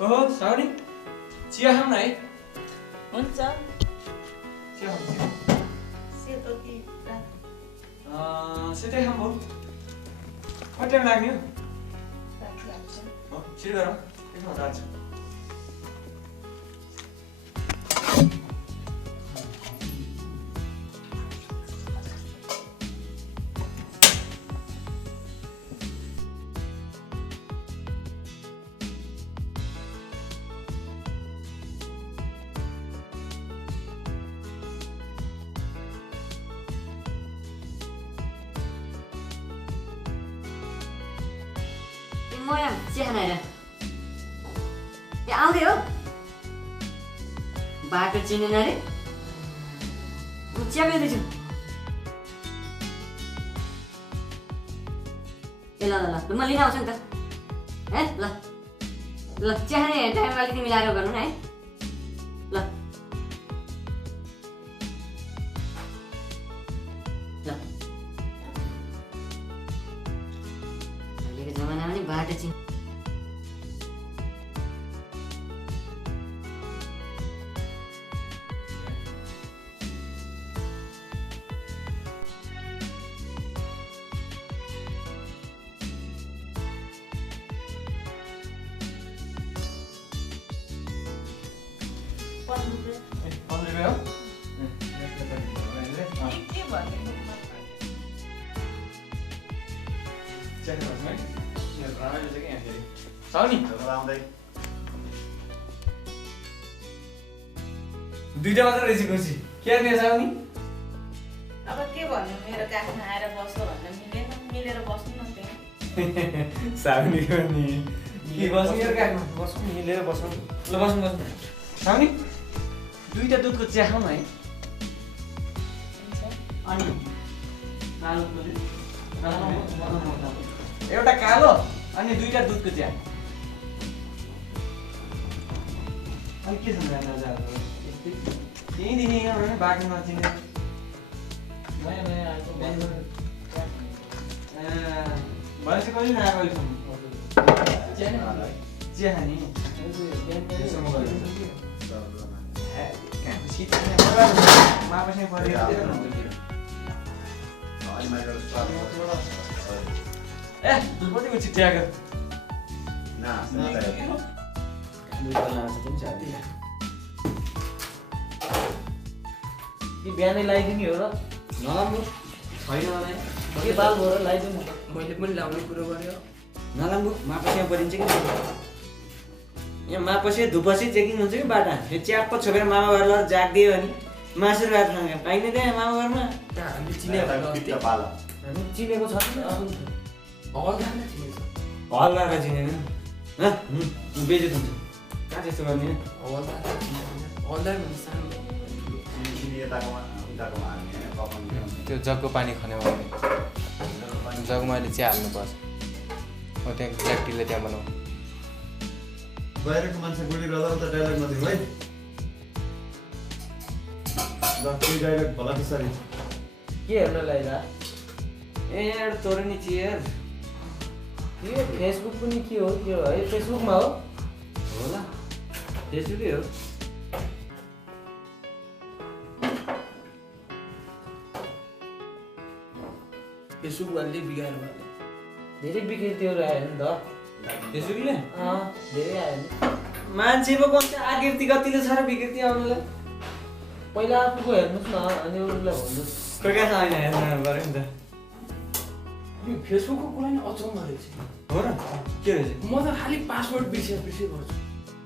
ओहो साउनी चिया खाऊँ न है हुन्छ चिया खाऊँ सेतो कि सेतै खाऊँ भाउ कति टाइम लाग्ने हो छिटो गरौँ एकछिन जान्छ म यहाँ चिया खान आएर आउँदै हो बाटो चिनेन अरे म चिया पिउँदैछु ए ल ल ल म लिन आउँछु नि त है ल ल चिया खाने टाइम अलिकति मिलाएर गर्नु न है ल ल अहिलेको जमानामा नि बाटो चिन ₹15 हो के भन्ने चिया खानुहोस् है यहाँ रमाइलो छ कि यहाँ फेरि साउनी दुईटा मात्र रहेछ खुसी के गर्ने साउनी अब के भन्नु मेरो काखमा आएर बस्यो भन्दा मिलेन मिलेर बस्नु न त्यहाँ साउनी पनि के बस्नु यार काखमा बस्नु मिलेर बस्नु ल बस्नु बस्नु साउनी दुईटा दुधको चिया खाउँ न है अनि एउटा कालो अनि दुईटा दुधको चिया अनि के छ यहीँ दिने यहाँ बाटो नचिने नयाँ नयाँ आएको भनेपछि कहिले नआएको अहिलेसम्म चिया खाने मापसै परेर ए कतिको छिट्टी आएको बिहानै लगाइदिने हो र नराम्रो छैन के बाल भयो र लगाइदिनु मैले पनि लाउने कुरो गर्यो नराम्रो मापसिया परिन्छ कि यहाँ मापसे धुपसी चेकिङ हुन्छ कि बाटा यो च्याप्प छोपेर मामा घर लगेर जागिदियो भने मासु रात खाने पाइने त्यहाँ मामा घरमा त्यहाँ हामीले चिनेको हामी चिनेको छ हल्ला चिनेन बेजत हुन्छ कहाँ त्यस्तो गर्ने त्यो जगको पानी खन्यो भने जगमा अहिले चिया हाल्नुपर्छ हो त्यहाँ ब्ल्याक त्यहाँ बनाऊ बाहिरको मान्छे बोलिरहँदा उता डाइलग नदिनु है ल कोही डाइलग भला बिस्तारै के हेर्न लाइदा ए एउटा तोरो नि चियर यो फेसबुक पनि के हो है फेसबुकमा हो होला फेसबुकै हो फेसबुक वाले बिगाएर भयो धेरै बिक्री त्यो आयो नि त फेसबुकले धेरै आयो नि मान्छेको कति आकृति कतिले छ र विकृति आउनुलाई पहिला आफूको हेर्नुहोस् न अनि अरूलाई भन्नुहोस् कोही कहाँ छैन हेर्नु पऱ्यो नि त यो फेसबुकको कुरा नि अचम्म रहेछ हो र के रहेछ म त खालि पासवर्ड बिर्से गर्छु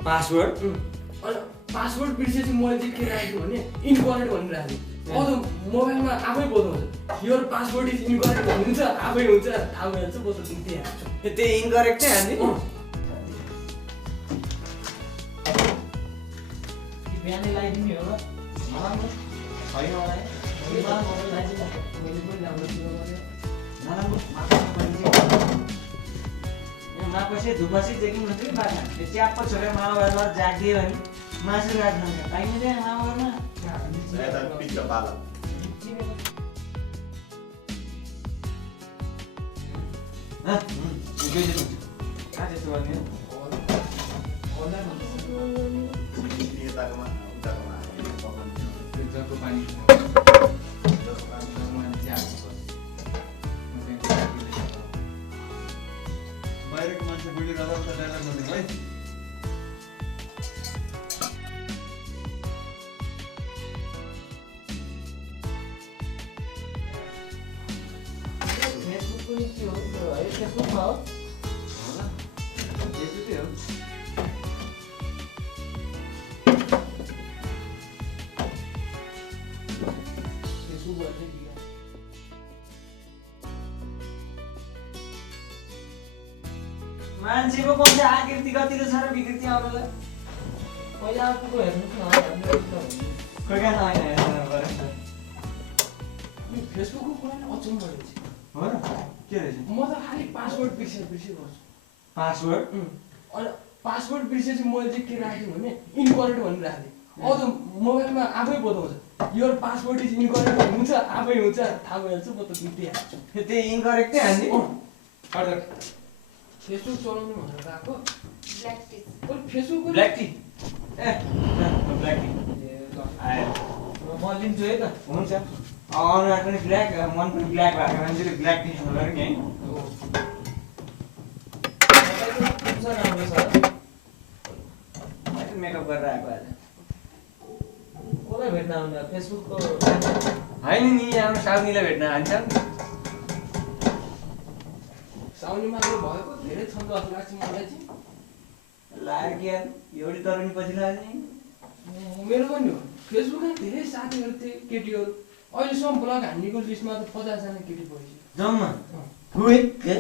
पासवर्ड अनि पासवर्ड बिर्सेपछि मैले चाहिँ के राखेको भने इनकरेक्ट भनेर राखेको अझ मोबाइलमा आफै बोलाउँछ योर पासवर्ड इज इनकरेक्ट हुन्छ आफै हुन्छ थाहा भइहाल्छ म त त्यही हाल्छु त्यो इनकरेक्ट चाहिँ हाल्ने बिहानै लगाइदिने हो र नराम्रो छैन होला मापसे धुपसी चेकिङ हुन्छ कि बाटो त्यो च्याप्प छोडेर मामा घरमा जागिदियो भने मासु रात खाने पाइने त्यहाँ मामा घरमा कहाँ त्यस्तो गर्ने यताकोमा उताकोमा पकाउने त्यो जगको पानी जगको पानीमा चिया हाल्नुपर्छ बाहिरको मान्छे बोलिरहँदा उता डाइलग नदिनु है फेसबुक पनि के हो त्यो है फेसबुकमा हो होला त्यसै हो फेसबुकबाट चाहिँ बिगा मान्छेको कति आकृति कतिले छ र विकृति आउनलाई पहिला आफूको हेर्नुहोस् न कोही कहाँ आएन फेसबुकको कुरा नै अचम्म रहेछ हो र के रहेछ म त खालि पासवर्ड बिर्से गर्छु पासवर्ड अनि पासवर्ड बिर्सेपछि मैले चाहिँ के राखेँ भने इनकरेक्ट भनेर राखेँ अब त मोबाइलमा आफै बताउँछ यो पासवर्ड इज इनकरेक्ट हुन्छ आफै हुन्छ थाहा भइहाल्छ म त बिर्सिहाल्छु त्यही इनकरेक्टै हाल्ने अर्डर फेसबुक चलाउनु भनेर गएको black tea Facebook black T A black tea आयो म लिन्छु है त हुन्छ अनुहार पनि ब्ल्याक मन पनि ब्ल्याक भएको मान्छेले ब्ल्याक टी खानु लाग्यो नि है छ राम्रो छ मैले त मेकअप गरेर आएको आज कसलाई भेट्न आउनु फेसबुकको होइन नि आफ्नो साउनीलाई भेट्न हान्छ साउनी मात्र भएको धेरै छन् जस्तो लाग्छ मलाई चाहिँ लाग्यो यार एउटी तरुनी पछि लाग्ने मेरो पनि हो फेसबुकमा धेरै साथीहरू थिए केटीहरू अहिलेसम्म ब्लग हान्नेको लिस्टमा त 50 जना केटी भइसक्यो जम्मा हुए के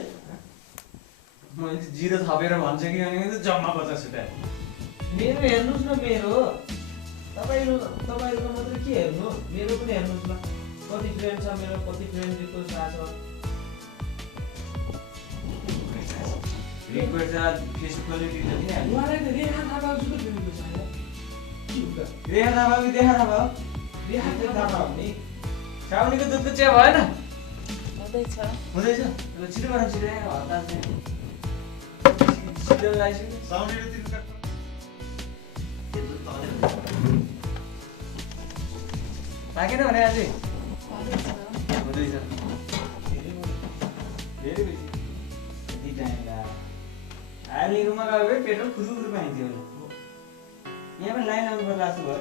मैले जिरो थपेर भन्छु कि भने त जम्मा 50 छुट्या मेरो हेर्नुहोस् न मेरो तपाईँहरूको मात्रै के हेर्नु मेरो पनि हेर्नुहोस् न कति फ्रेन्ड छ मेरो कति फ्रेन्ड रिक्वेस्ट आएको छ रिक्वेस्ट फेसबुक खोल्यो कि नि उहाँलाई त रेखा थापा जस्तो फेरि छ रेखा थापा कि देखा थापा हो रेखा थापा हुने साउनीको दुधको चिया भएन हुँदैछ हुँदैछ ल छिटो गरौँ छिटो हतार चाहिँ छिटो लगाइसक्यो साउनीले तिन काट्छ पाकेन भने अझै हुँदैछ हुँदैछ धेरै बेसी यति टाइम लाग्यो अहिले रुममा गयो भने पेट्रोल खुरुखुरु पाइन्थ्यो होला यहाँ पनि लाइन आउनु पर्ला जस्तो भयो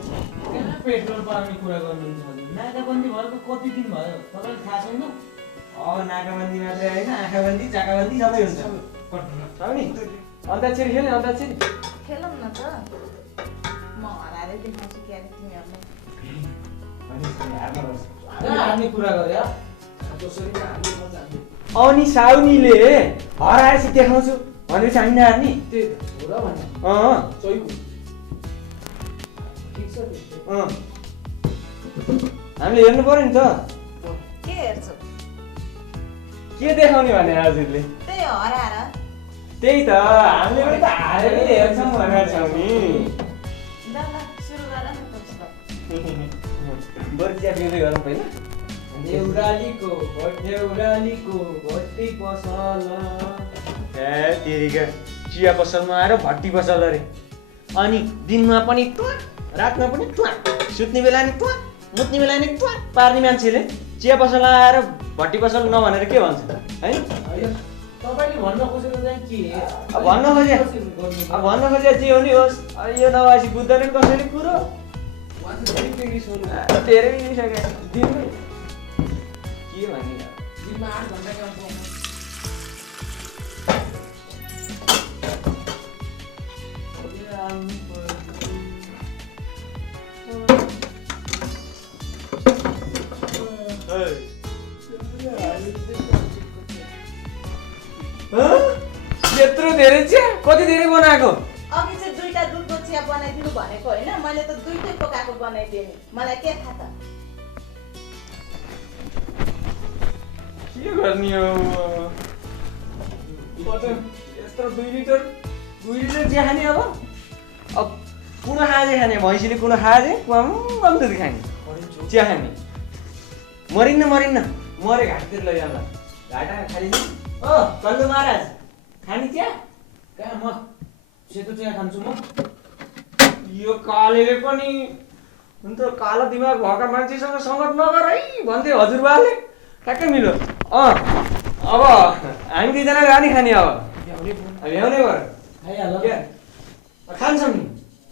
कहाँ पेट्रोल पाउने कुरा गर्नुहुन्छ भने नाकाबन्दी भएको कति दिन भयो तपाईँलाई थाहा छैन अब नाकाबन्दी मात्रै होइन आँखाबन्दी चाकाबन्दी सबै हुन्छ साउनी अन्ताक्षरी खेल्ने अन्ताक्षरी खेलौँ न त म हराएरै देखाउँछु क्या तिमीहरूलाई हार्ने कुरा गरे जसरी हामी मजा आउँछ अनि साउनीले हराएपछि देखाउँछु भनेपछि हामी नहार्ने त्यही त हो र भन्ने अँ चैको ठिक छ त्यस्तो अँ हामीले हेर्नु पर्यो नि त के हेर्छु के देखाउने भने हजुरले त्यही हराएर त्यही त हामीले पनि त हारेर हेर्छौँ भनेर छौँ नि ल ल सुरु गर न त उसको बरु चिया पिउँदै गरौँ पहिला देउरालीको भट्टी पसल ए तेरिका चिया पसलमा आएर भट्टी पसल अरे अनि दिनमा पनि ट्वा रातमा पनि ट्वा सुत्ने बेला नि ट्वा मुत्ने बेला नि ट्वा पार्ने मान्छेले चिया पसल आएर भट्टी पसल नभनेर के भन्छ है तपाईँले भन्न खोजेको चाहिँ के अब भन्न खोजे जे हो नि होस् अब यो नभएपछि बुझ्दैन कसैले कुरो उहाँ चाहिँ धेरै इङ्ग्लिस बोल्नु धेरै मिलिसक्यो दिनमै के भन्ने दिनमा 8 घन्टा काम गर्नु यत्रो धेरै चिया कति धेरै बनाएको अघि चाहिँ 2टा दुधको चिया बनाइदिनु भनेको होइन मैले त 2टै पकाएको बनाइदिएँ नि मलाई के थाहा त के गर्ने हो यत्रो 2 लिटर चिया खाने अब कुनो खाजे खाने भैँसीले कुनो खाजे कुवाम दुध खाने चिया खाने मरिन्न मरे घाटतिर लैजाला घाटा खाली कल्लु महाराज खाने चिया कहाँ म सेतो चिया खान्छु म। यो कालेले पनि अन्त कालो दिमाग भएका मान्छेसँग सङ्गत नगर है भन्थे हजुरबाले। ठ्याक्कै मिल्यो। अब हामी दुईजना गाडी खाने अब भ्याउने भयो खाइहाल। के खान्छौँ नि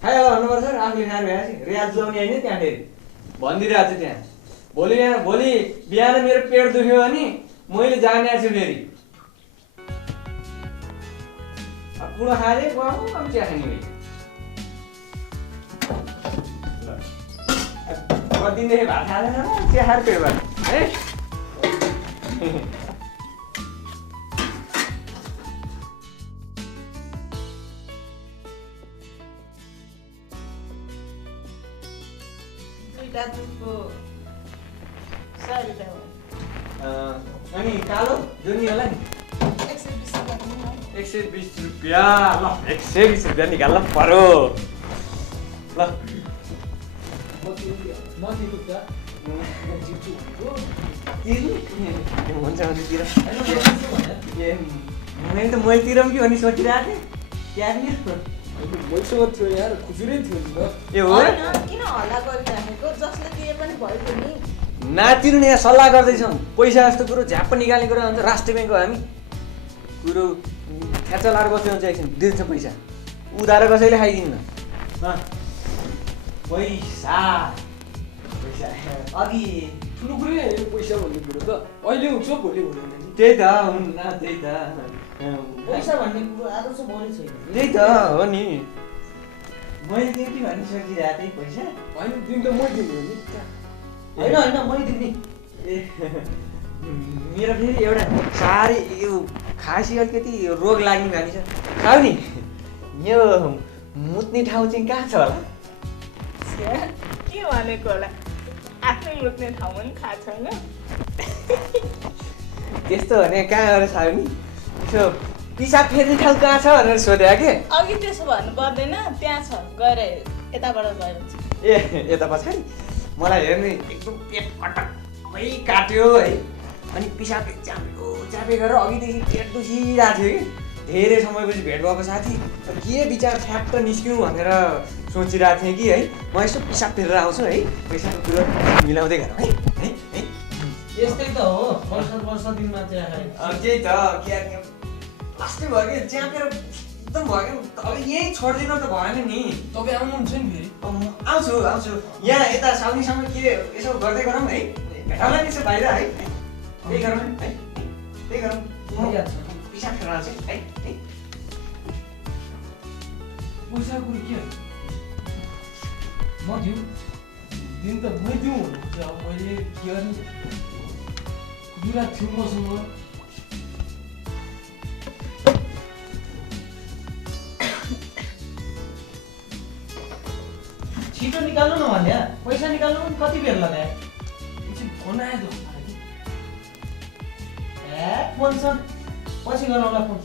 खाइहाल भन्नुपर्छ आफूले खानु भएपछि रियाज लाउने होइन त्यहाँ फेरि भनिदिइरहेको छु त्यहाँ भोलि बिहान मेरो पेट दुख्यो भने मैले जाने छु फेरि पुरा खाँदै अब चिया खाने दिनदेखि भात खाँदैन चिया खाएर पेट भयो है। दुईटा दुधको 100 रुपियाँ हो। अनि कालो जुनी होला नि 120 रुपियाँ 120 रुपियाँ। ल 120 रुपियाँ निकाल्न पर्यो ल। म तिर्छु त। म जित्छु भनेको। हुन्छ भने तिर होइन म जित्छु भने। मैले त मैले तिरौँ कि भन्ने सोचिरहेको थिएँ क्या मैसँग थियो यार खुजुरै थियो नि त। ए हो होइन, किन हल्ला गरिराखेको? जसले दिए पनि भयो नि। नातिर्ने यहाँ सल्लाह गर्दैछौँ पैसा जस्तो कुरो झ्याप्प निकाल्ने कुरो हुन्छ। राष्ट्रिय ब्याङ्क हो हामी कुरो ठ्याच्चा लाएर बस्दै हुन्छ एकछिन दिन्छ पैसा उधारो कसैले खाइदिन्न। पैसा पैसा अघि ठुलो कुरै होइन यो पैसा भन्ने कुरो त अहिले हुन्छ भोलि हुँदैन नि। त्यही त हुन्न त्यही त पैसा भन्ने कुरो आज चाहिँ भोलि छैन। त्यही त हो नि मैले दिएँ कि भन्ने सोचिरहेको थिएँ पैसा होइन दिन त मै दिनु हो नि। होइन होइन मैले दिने। ए मेरो फेरि एउटा साह्रै यो खासी अलिकति रोग लाग्ने बानी छ खाऊ नि। यो मुत्ने ठाउँ चाहिँ कहाँ छ होला? के भनेको होला? आफ्नै मुत्ने ठाउँ पनि थाहा छैन। त्यस्तो भने कहाँ गएर खाऊ नि? यसो पिसाब फेर्ने ठाउँ कहाँ छ भनेर सोधेको के? अघि त्यसो भन्नु पर्दैन, त्यहाँ छ गएर यताबाट गएर हुन्छ। ए यता पछाडि मलाई हेर्ने एकदम पेट कटक्कै काट्यो है। अनि पिसाब चापे गरेर अघिदेखि पेट दुखिरहेको थियो कि धेरै समयपछि भेट भएको साथी के विचार ठ्याक्क निस्क्यौँ भनेर सोचिरहेको थिएँ कि है। म यसो पिसाब फेरेर आउँछु है पैसाको कुरो मिलाउँदै गरौँ है है है। यस्तै त हो वर्ष दिनमा चिया खाए। त्यही त के लास्टै भयो कि च्यापेर एकदम भयो कि अब यहीँ छोडिदिनु त भएन नि। तपाईँ आउनुहुन्छ नि फेरि? आउँछु यहाँ यता साउनीसँग के यसो गर्दै गरौँ है भेटाउला नि यसो बाहिर है त्यही गरौँ है त्यही गरौँ पिसाब फेर्न आउँछु है है। पैसा कुरो के हो? म दिउँ। दिन त मै दिउँ भन्नुहुन्छ। अब मैले के गर्ने कुरा थियो मसँग। छिटो निकाल्नु न भन्या पैसा निकाल्नु पनि कति बेर लगाए? एकछिन फोन आयो त मलाई। ए फोन छ पछि गरौँला फोन।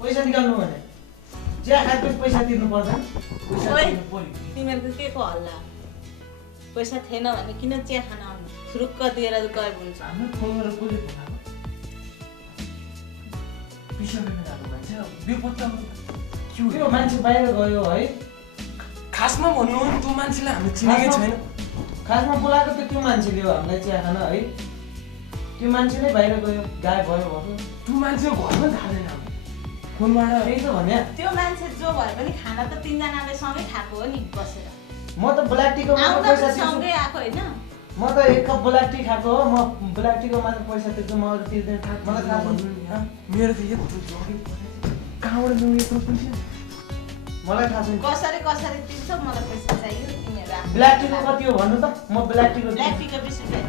पैसा निकाल्नु भने चिया खाएपछि पैसा तिर्नु पर्दैन। पैसा ओइ, दिनु पर्यो। तिमीहरूको के को हल्ला? पैसा थिएन भने किन चिया खान आउनु? फुरुक्क दिएर गए हुन्छ। हाम्रो फोन गरेर कसले फोन पिसा गर्न जानु मान्छे बेपत्ता त्यो मान्छे बाहिर गयो है। खासमा भन्नु हो नि त्यो मान्छेलाई हामीले चिनेकै छैन। खासमा बोलाएको त त्यो मान्छेले हो हामीलाई चिया खान है। त्यो मान्छे नै बाहिर गयो गायब भयो भन्नु। त्यो मान्छे घरमा थाहा छैन फोनबाट। त्यही त भन्या। त्यो मान्छे जो भए पनि खाना त तिनजनाले सँगै खाएको हो नि बसेर। म त ब्ल्याक टीको मात्र आउँदा पैसा त तिर्छु। सँगै आएको होइन? म त एक कप ब्ल्याक टी खाएको हो। म ब्ल्याक टीको मात्र पैसा तिर्छु। म अरू तिर्दैन। मलाई थाहा छैन। मेरो त यत्रो जग्यो कहाँबाट ल्याउने यत्रो पैसा? मलाई थाहा छैन। कसरी कसरी तिर्छ? मलाई पैसा चाहियो। तिमीहरू आफ्नो ब्ल्याक टीको कति हो भन्नु त? म ब्ल्याक टीको ब्ल्याक टीको 20 रुपियाँ।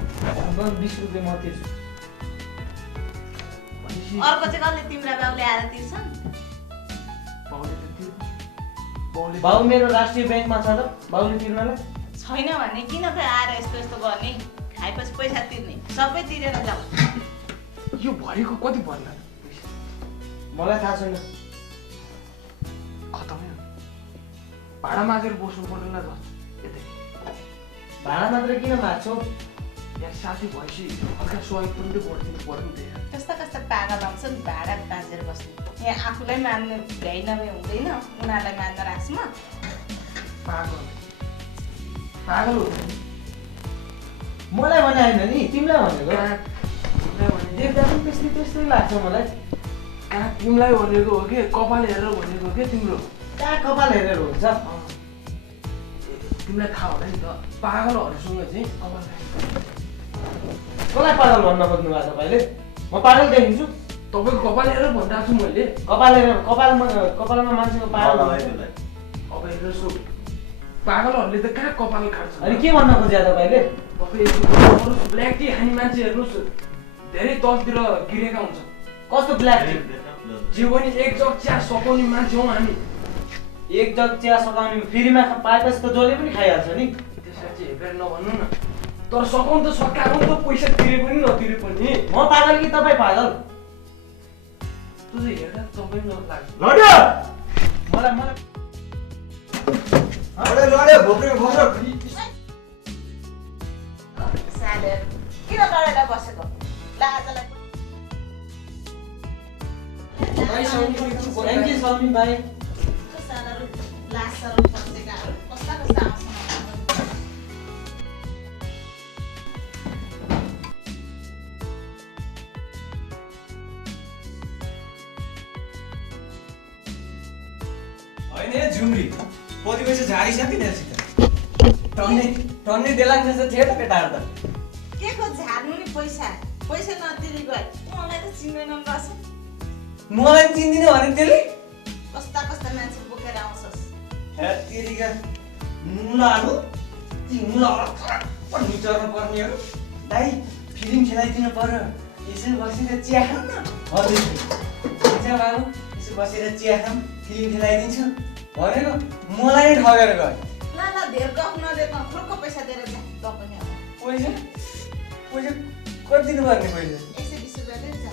20 रुपियाँ म तिर्छु। अर्को चाहिँ कसले तिम्रा बाउले आएर तिर्छन्? बाउ मेरो राष्ट्रिय ब्याङ्कमा छ र बाउले तिर्नलाई। छैन भने किन त आएर यस्तो यस्तो गर्ने? खाएपछि पैसा तिर्ने सबै तिरेर जाऊ। यो भएको कति पर्ला पैसा? मलाई थाहा छैन। खतमै हो। भाडा मागेर बस्नु पर्दैन त यतै। भाडा मात्र किन माग्छौ? यहाँ साथी भएपछि हल्का सहयोग पनि त गरिदिनु पर्यो नि त यार। कस्ता कस्ता पागल आउँछ नि भाडा बाँचेर बस्ने यहाँ आफूलाई मान्ने भ्याइ नभए हुँदैन उनीहरूलाई मान्न राख्छु म पागल पागल हो मलाई भने होइन नि तिमीलाई भनेको तिमीलाई भने देख्दा पनि त्यस्तै त्यस्तै लाग्छ मलाई। तिमीलाई भनेको हो कि कपाल हेरेर भनेको हो कि तिम्रो कहाँ कपाल हेरेर हुन्छ? तिमीलाई थाहा होला नि त पागलहरूसँग चाहिँ कपाल कसलाई पागल भन्न खोज्नु भएको तपाईँले? म पागल देखिन्छु? तपाईँको कपाल हेरेर भनिरहेको छु मैले। कपाल हेरेर कपालमा मान्छेको पागल हुन्छ। अब हेरेर सो पागलहरूले त कहाँ कपाल काट्छ अनि के भन्न खोज्या तपाईँले? तपाईँ ब्ल्याक टी खाने मान्छे हेर्नुहोस् धेरै तलतिर गिरेका हुन्छ। कस्तो ब्ल्याक टी? जे पनि एक जग चिया सकाउने मान्छे हौ हामी। एक जग चिया सकाउने फ्रीमा पाएपछि त जसले पनि खाइहाल्छ नि। त्यसलाई चाहिँ हेरेर नभन्नु न। तर सकाउनु त सकाउनु त पैसा तिरे पनि नतिरे पनि। म पागल कि तपाईँ पागल? त्यो चाहिँ हेर्दा तपाईँ लाग्छ। लड्यो मलाई लड्यो भोक्रे भोक्रे सालेर किन लडेर बसेको लाजलाई थ्याङ्क यू सौमी भाइ। सालहरू लासहरू बसेकाहरू कस्ता कस्ता आउँछ होइन ए झुम्री कति पैसा झारिसक्यो नि टन्ने देलाङ जस्तो थियो त केटाहरू त के को झार्नु नि पैसा पैसा नतिरी गए मलाई त चिन्दैन बस मलाई चिन्दिनँ भने त्यसले कस्ता कस्ता मान्छे बोकेर आउँछस् हेरिका मुलाहरू ती मुलाहरू पनि चर्न पर्नेहरू दाइ फिल्म खेलाइदिनु पर्यो यसो बसेर चिया खाऊँ न हजुर हुन्छ बाबु यसो बसेर चिया खाऊँ फिल्म खेलाइदिन्छु भनेको मलाई नै ठगेर गयो ल ल धेर गफ नदेऊ थुर्को पैसा दिएर जा तपाईँ पैसा पैसा कति दिनुपर्ने पैसा 120 रुपियाँ दिएर जा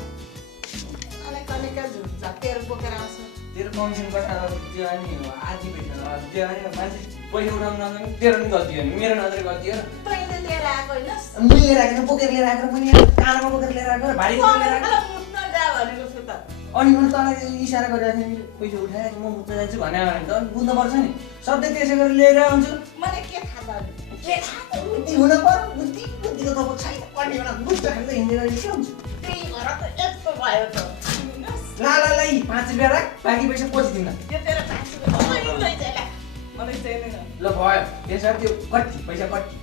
मलाई कनेका झुट झट्टेहरू बोकेर आउँछ तेरो कमिसन कटा त्यो अनि आधी पैसा त्यो अनि मान्छे पैसा उठाउनु नसक्ने तेरो नि गल्ती हो नि मेरो नजर गल्ती हो तैँले लिएर आएको होइनस् मैले लिएर आएको बोकेर लिएर आएको पनि कानमा बोकेर लिएर आएको भारी बोकेर लिएर आएको मुट्न जा भनेको छु त अनि मैले तँलाई इसारा गरिरहेको थिएँ पैसा उठाएर म मुत्न जान्छु भने भने त बुझ्नुपर्छ नि सधैँ त्यसै गरेर लिएर आउँछु मलाई के थाहा त के थाहा त बुद्धि हुन पर्यो बुद्धिको तपाईँ छैन पढ्ने बेला बुझ्छ खालको हिँडेर के हुन्छ त्यही भएर त यस्तो भयो त सुन्नुहोस् ला 5 रुपियाँ राख बाँकी पैसा पछि दिउँला यो तेरो मान्छेको मलाई चाहिँला मलाई चाहिँदैन ल भयो त्यसमा त्यो कति पैसा कति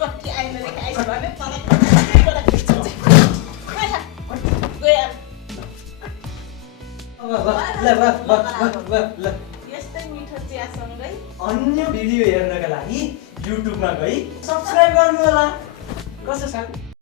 कति आइले आइस भने तँलाई कतिबाट खिच्छु गयो यस्तै मिठो चियासँगै अन्य भिडियो हेर्नका लागि युट्युबमा गई सब्स्क्राइब गर्नु होला कसो छ